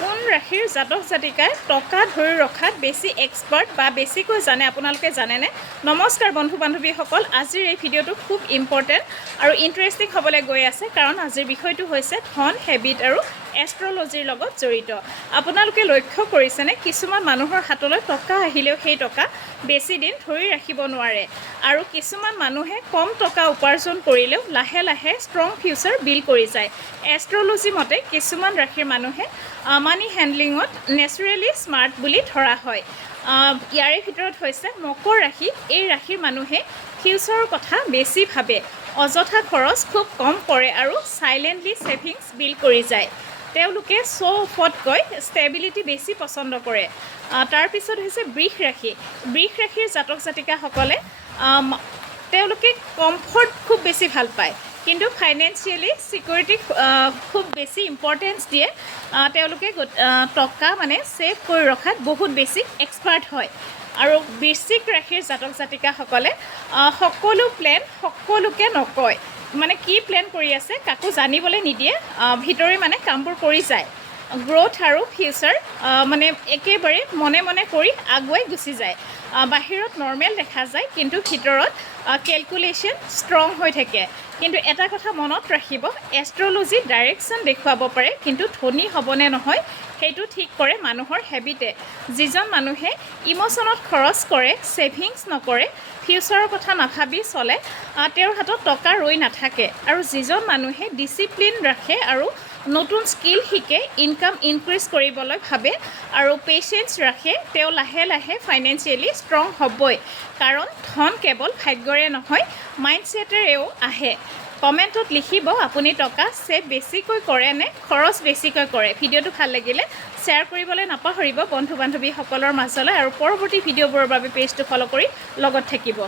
কোন ৰাশিৰ জাতক জাতিকাই টকা ধৰি ৰখাত বেছি এক্সপাৰ্ট বা বেছিকৈ জানে আপোনালোকে জানেনে? নমস্কাৰ বন্ধু বান্ধৱীসকল, আজিৰ এই ভিডিঅ'টো খুব ইম্পৰ্টেণ্ট আৰু ইণ্টাৰেষ্টিং হ'বলৈ গৈ আছে, কাৰণ আজিৰ বিষয়টো হৈছে ধন, হেবিট আৰু এষ্ট্ৰলজিৰ লগত জড়িত। আপোনালোকে লক্ষ্য কৰিছেনে, কিছুমান মানুহৰ হাতলৈ টকা আহিলেও সেই টকা বেছি দিন ধৰি ৰাখিব নোৱাৰে, আৰু কিছুমান মানুহে কম টকা উপাৰ্জন কৰিলেও লাহে লাহে ষ্ট্ৰং ফিউচাৰ বিল্ড কৰি যায়। এষ্ট্ৰলজি মতে কিছুমান ৰাশিৰ মানুহে মানি হেণ্ডলিঙত নেচাৰেলি স্মাৰ্ট বুলি ধৰা হয়। ইয়াৰে ভিতৰত হৈছে মকৰ ৰাশি। এই ৰাশিৰ মানুহে ফিউচাৰৰ কথা বেছি ভাবে, অযথা খৰচ খুব কম কৰে আৰু চাইলেণ্টলি ছেভিংছ বিল্ড কৰি যায়। তেওঁলোকে শ্ব' অফতকৈ ষ্টেবিলিটি বেছি পচন্দ কৰে। তাৰপিছত হৈছে বৃষ ৰাশি। বৃষ ৰাশিৰ জাতক জাতিকাসকলে তেওঁলোকে কমফৰ্ট খুব বেছি ভাল পায়, কিন্তু ফাইনেন্সিয়েলি ছিকিউৰিটি খুব বেছি ইম্পৰ্টেঞ্চ দিয়ে। তেওঁলোকে টকা মানে ছেভ কৰি ৰখাত বহুত বেছি এক্সপাৰ্ট হয়। আৰু বৃশ্চিক ৰাশিৰ জাতক জাতিকাসকলে সকলো প্লেন সকলোকে নকয়, মানে কি প্লেন কৰি আছে কাকো জানিবলৈ নিদিয়ে, ভিতৰি মানে কামবোৰ কৰি যায়। গ্ৰ'থ আৰু ফিউচাৰ মানে একেবাৰে মনে মনে কৰি আগুৱাই গুচি যায়। বাহিৰত নৰ্মেল দেখা যায়, কিন্তু ভিতৰত কেলকুলেশ্যন ষ্ট্ৰং হৈ থাকে। কিন্তু এটা কথা মনত ৰাখিব, এষ্ট্ৰলজি ডাইৰেকশ্যন দেখুৱাব পাৰে, কিন্তু ধনী হ'বনে নহয় সেইটো ঠিক কৰে মানুহৰ হেবিটে। যিজন মানুহে ইম'শ্যনত খৰচ কৰে, ছেভিংছ নকৰে, ফিউচাৰৰ কথা নাভাবি চলে, তেওঁৰ হাতত টকা ৰৈ নাথাকে। আৰু যিজন মানুহে ডিচিপ্লিন ৰাখে আৰু নতুন স্কিল শিকে, ইনকাম ইনক্ৰিজ কৰিবলৈ ভাবে আৰু পেচেঞ্চ ৰাখে, তেওঁ লাহে লাহে ফাইনেন্সিয়েলি ষ্ট্ৰং হ'বই। কাৰণ ধন কেৱল ভাগ্যৰে নহয়, মাইণ্ডছেটেৰেও আহে। কমেণ্টত লিখিব আপুনি টকা ছেভ বেছিকৈ কৰে নে খৰচ বেছিকৈ কৰে। ভিডিঅ'টো ভাল লাগিলে শ্বেয়াৰ কৰিবলৈ নাপাহৰিব বন্ধু বান্ধৱীসকলৰ মাজলৈ, আৰু পৰৱৰ্তী ভিডিঅ'বোৰৰ বাবে পেজটো ফ'ল' কৰি লগত থাকিব।